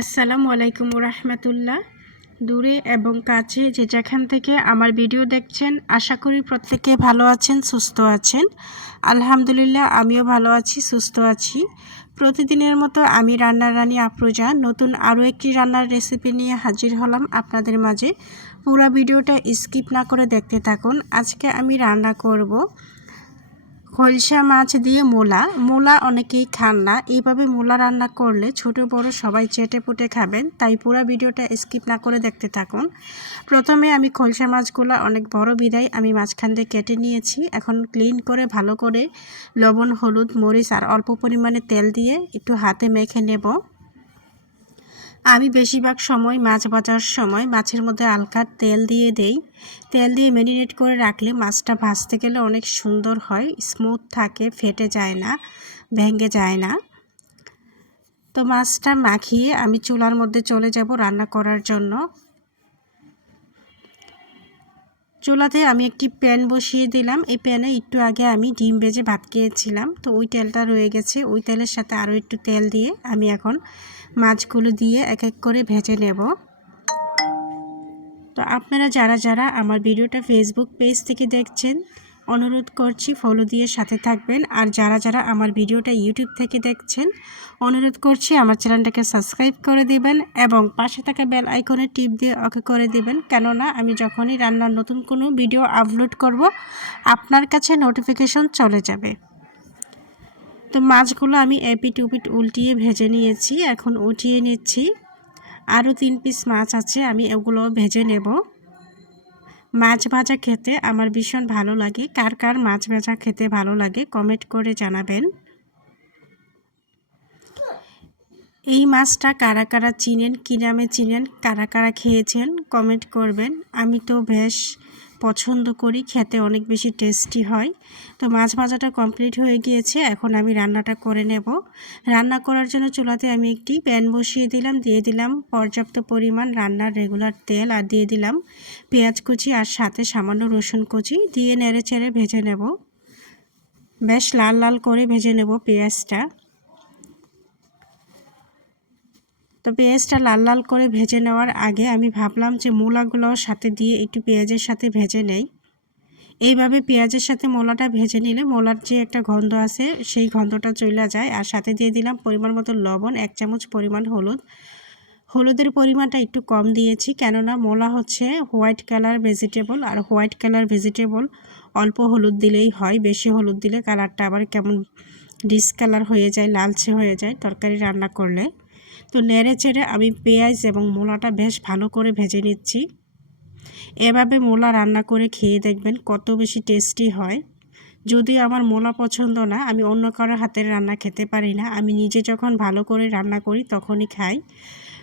আসসালামু আলাইকুম রহমতুল্লাহ দূরে এবং কাছে যে যেখান থেকে আমার ভিডিও দেখছেন, আশা করি প্রত্যেকে ভালো আছেন, সুস্থ আছেন। আলহামদুলিল্লাহ, আমিও ভালো আছি, সুস্থ আছি। প্রতিদিনের মতো আমি রান্নার রানী আফরোজা। নতুন আরও একটি রান্নার রেসিপি নিয়ে হাজির হলাম আপনাদের মাঝে। পুরো ভিডিওটা স্কিপ না করে দেখতে থাকুন। আজকে আমি রান্না করব খলসা মাছ দিয়ে মোলা। মোলা অনেকেই খান না। এইভাবে মোলা রান্না করলে ছোট বড় সবাই চেটে পুটে খাবেন। তাই পুরো ভিডিওটা স্কিপ না করে দেখতে থাকুন। প্রথমে আমি খলসা মাছগুলো অনেক বড় বিদায় আমি মাঝখান দিয়ে কেটে নিয়েছি। এখন ক্লিন করে ভালো করে লবণ, হলুদ, মরিচ আর অল্প পরিমাণে তেল দিয়ে একটু হাতে মেখে নেব। আমি বেশিরভাগ সময় মাছ ভাজার সময় মাছের মধ্যে হালকা তেল দিয়ে দেই। তেল দিয়ে ম্যারিনেট করে রাখলে মাছটা ভাজতে গেলে অনেক সুন্দর হয় স্মুথ থাকে, ফেটে যায় না, ভেঙে যায় না। তো মাছটা মাখিয়ে আমি চুলার মধ্যে চলে যাব রান্না করার জন্য। চুলাতে আমি একটি প্যান বসিয়ে দিলাম। এই প্যানে একটু আগে আমি ডিম ভেজে ভাত খেয়েছিলাম। তো ওই তেলটা রয়ে গেছে। ওই তেলের সাথে আরও একটু তেল দিয়ে আমি এখন মাছগুলো দিয়ে এক এক করে ভেজে নেব। তো আপনারা যারা যারা আমার ভিডিওটা ফেসবুক পেজ থেকে দেখছেন, অনুরোধ করছি ফলো দিয়ে সাথে থাকবেন। আর যারা যারা আমার ভিডিওটা ইউটিউব থেকে দেখছেন, অনুরোধ করছি আমার চ্যানেলটাকে সাবস্ক্রাইব করে দিবেন এবং পাশে থাকা বেল আইকনে টিপ দিয়ে ওকে করে দিবেন। কেননা আমি যখনই রান্নার নতুন কোনো ভিডিও আপলোড করব, আপনার কাছে নোটিফিকেশন চলে যাবে। তো মাছগুলো আমি এপিট উপিট উল্টিয়ে ভেজে নিয়েছি, এখন উঠিয়ে নিচ্ছি। আরও তিন পিস মাছ আছে, আমি এগুলো ভেজে নেব। মাছ ভাজা খেতে আমার ভীষণ ভালো লাগে। কার কার মাছ ভাজা খেতে ভালো লাগে কমেন্ট করে জানাবেন। এই মাছটা কারা কারা চিনেন, কী নামে চিনেন, কারা কারা খেয়েছেন কমেন্ট করবেন। আমি তো বেশ পছন্দ করি, খেতে অনেক বেশি টেস্টি হয়। তো মাছ ভাজাটা কমপ্লিট হয়ে গিয়েছে, এখন আমি রান্নাটা করে নেব। রান্না করার জন্য চুলাতে আমি একটি প্যান বসিয়ে দিলাম, দিয়ে দিলাম পর্যাপ্ত পরিমাণ রান্নার রেগুলার তেল আর দিয়ে দিলাম পেঁয়াজ কুচি আর সাথে সামান্য রসুন কুচি, দিয়ে নেড়ে চেড়ে ভেজে নেব। বেশ লাল লাল করে ভেজে নেব পেঁয়াজটা। তো পেঁয়াজটা লাল লাল করে ভেজে নেওয়ার আগে আমি ভাবলাম যে মূলাগুলো সাথে দিয়ে একটু পেঁয়াজের সাথে ভেজে নেই। এইভাবে পেঁয়াজের সাথে মোলাটা ভেজে নিলে মোলার যে একটা গন্ধ আছে, সেই গন্ধটা চলে যায়। আর সাথে দিয়ে দিলাম পরিমাণ মতো লবণ, এক চামচ পরিমাণ হলুদ। হলুদের পরিমাণটা একটু কম দিয়েছি কেননা মোলা হচ্ছে হোয়াইট কালার ভেজিটেবল আর হোয়াইট কালার ভেজিটেবল অল্প হলুদ দিলেই হয়, বেশি হলুদ দিলে কালারটা আবার কেমন ডিসকালার হয়ে যায়, লালচে হয়ে যায় তরকারি রান্না করলে। তো নেড়ে চেড়ে আমি পেঁয়াজ এবং মোলাটা বেশ ভালো করে ভেজে নিচ্ছি। এভাবে মোলা রান্না করে খেয়ে দেখবেন কত বেশি টেস্টি হয়। যদি আমার মোলা পছন্দ না, আমি অন্য কারও হাতের রান্না খেতে পারি না। আমি নিজে যখন ভালো করে রান্না করি তখনই খাই।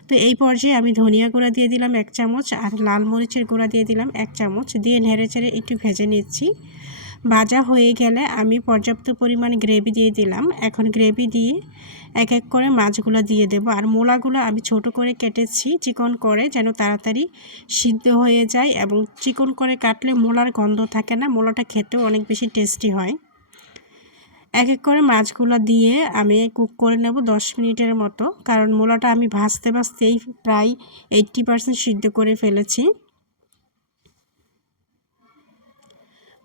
তো এই পর্যায়ে আমি ধনিয়া গুঁড়া দিয়ে দিলাম এক চামচ আর লাল মরিচের গুঁড়া দিয়ে দিলাম এক চামচ। দিয়ে নেড়ে চেড়ে একটু ভেজে নিচ্ছি। ভাজা হয়ে গেলে আমি পর্যাপ্ত পরিমাণ গ্রেভি দিয়ে দিলাম। এখন গ্রেভি দিয়ে এক এক করে মাছগুলো দিয়ে দেব। আর মোলাগুলো আমি ছোট করে কেটেছি, চিকন করে যেন তাড়াতাড়ি সিদ্ধ হয়ে যায় এবং চিকন করে কাটলে মোলার গন্ধ থাকে না, মোলাটা খেতেও অনেক বেশি টেস্টি হয়। এক এক করে মাছগুলো দিয়ে আমি কুক করে নেব দশ মিনিটের মতো। কারণ মোলাটা আমি ভাজতে ভাজতেই প্রায় এইট্টি পারসেন্ট সিদ্ধ করে ফেলেছি।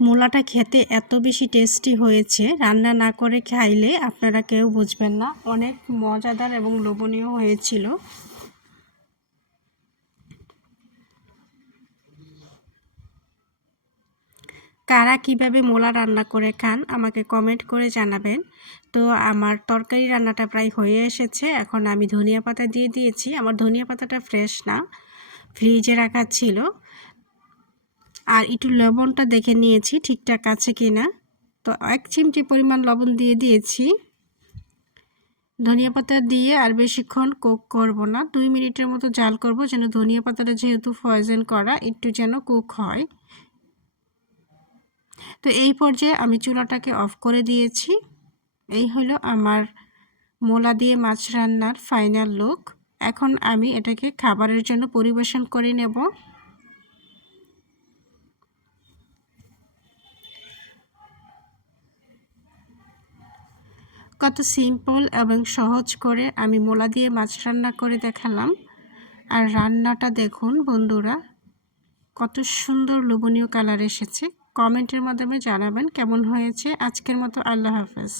মূলাটা খেতে এত বেশি টেস্টি হয়েছে, রান্না না করে খাইলে আপনারা কেউ বুঝবেন না। অনেক মজাদার এবং লোভনীয় হয়েছিল। কারা কীভাবে মোলা রান্না করে খান আমাকে কমেন্ট করে জানাবেন। তো আমার তরকারি রান্নাটা প্রায় হয়ে এসেছে, এখন আমি ধনিয়া পাতা দিয়ে দিয়েছি। আমার ধনিয়া পাতাটা ফ্রেশ না, ফ্রিজে রাখা ছিল। আর একটু লবণটা দেখে নিয়েছি ঠিকঠাক আছে কি না। তো এক চিমটি পরিমাণ লবণ দিয়ে দিয়েছি। ধনিয়া পাতা দিয়ে আর বেশিক্ষণ কুক করব না। দুই মিনিটের মতো জাল করব যেন ধনিয়া পাতাটা যেহেতু ফয়েজেন করা, একটু যেন কুক হয়। তো এই পর্যায়ে আমি চুলাটাকে অফ করে দিয়েছি। এই হলো আমার মোলা দিয়ে মাছ রান্নার ফাইনাল লুক। এখন আমি এটাকে খাবারের জন্য পরিবেশন করে নেব। কত সিম্পল এবং সহজ করে আমি মোলা দিয়ে মাছ রান্না করে দেখালাম। আর রান্নাটা দেখুন বন্ধুরা, কত সুন্দর লোভনীয় কালার এসেছে। কমেন্টের মাধ্যমে জানাবেন কেমন হয়েছে। আজকের মতো আল্লাহ হাফেজ।